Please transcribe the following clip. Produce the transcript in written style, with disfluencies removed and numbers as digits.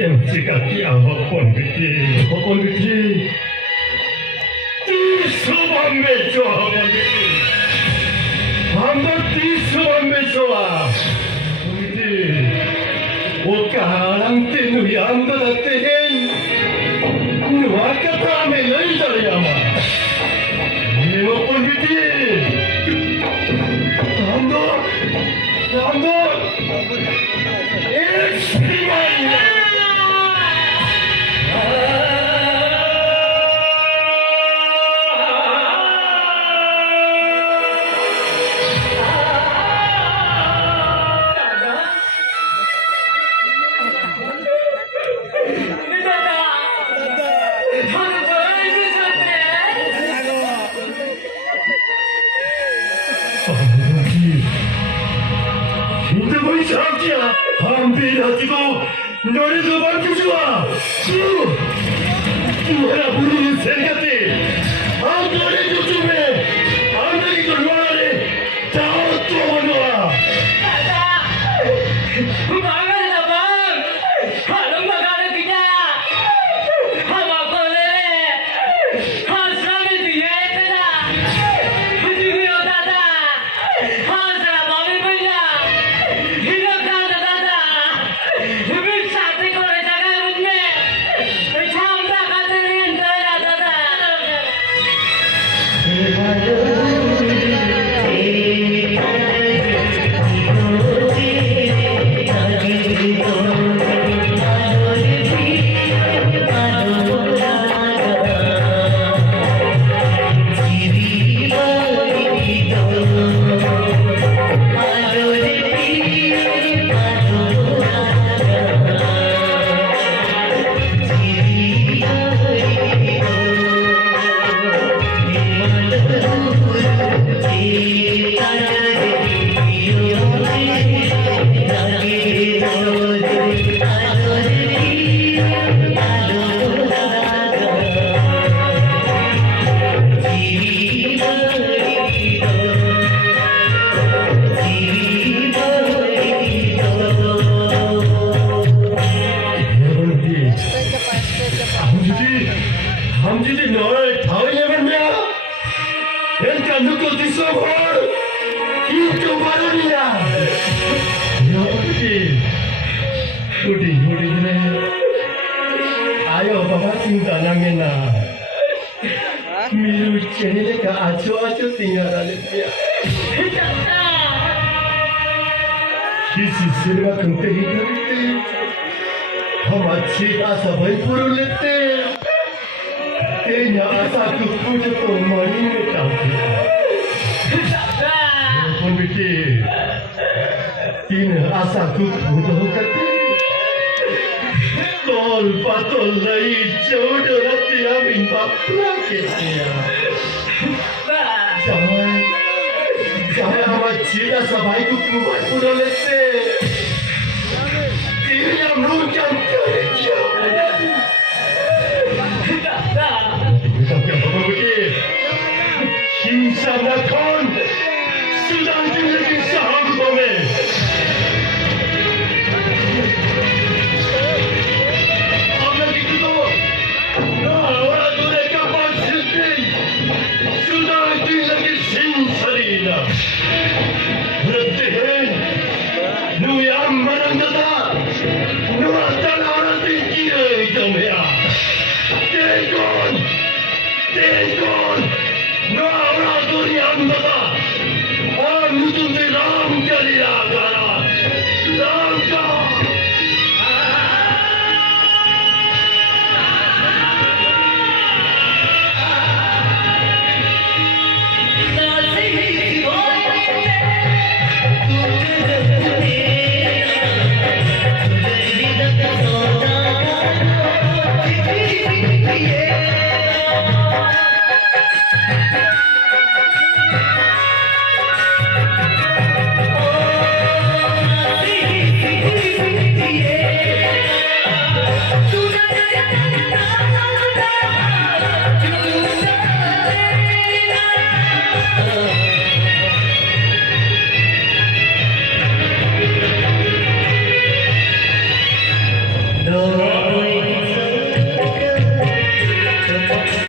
MC kaki apapun gede, tisu mejo apapun gede, hamba tisu mejo gede, okarang tenu hamba daten, nuakata me nahi dari ama, apapun gede, hamba, hampir hatiku norido bangkujua Tuhan buru sergate Angkore jujume Angkore keluare Tahu Tuhan doa Bangun dah bang Harum bagare tiga Hama kole Hasrami diye tada Hujuri hota tha Hasra babi bhaiya Hilo kanda dada Hubir sathi kore jaga mujhe Chamta kate rin doya dada हम जी नए ठावे लेवन में ये कंदू को दिसो भर ये क्यों बालनिया यो उड़ी ने आयो बाबा चिंता नंगे ना मिलु चेहरे का आचो tinggal dia किसी सिनेमा कंटे ही करते हम अच्छी आशा भाई पूरा लेते Kayaknya asa aku punya pemain macam tu. Pun fikir, ini asa aku butuh kata. Tol patol lagi jodoh nanti amin bapa kita. Jangan amat cina sampai aku buat pura lete. Ini yang mungkin kerja. Sangatkan sedang tinggi saham kami. Apa itu tu? Orang tu mereka pasti sudah tinggi sinsarina. Berarti nu yang mana kata nu asal orang tinggi itu ya. Tegon. No habrá dunia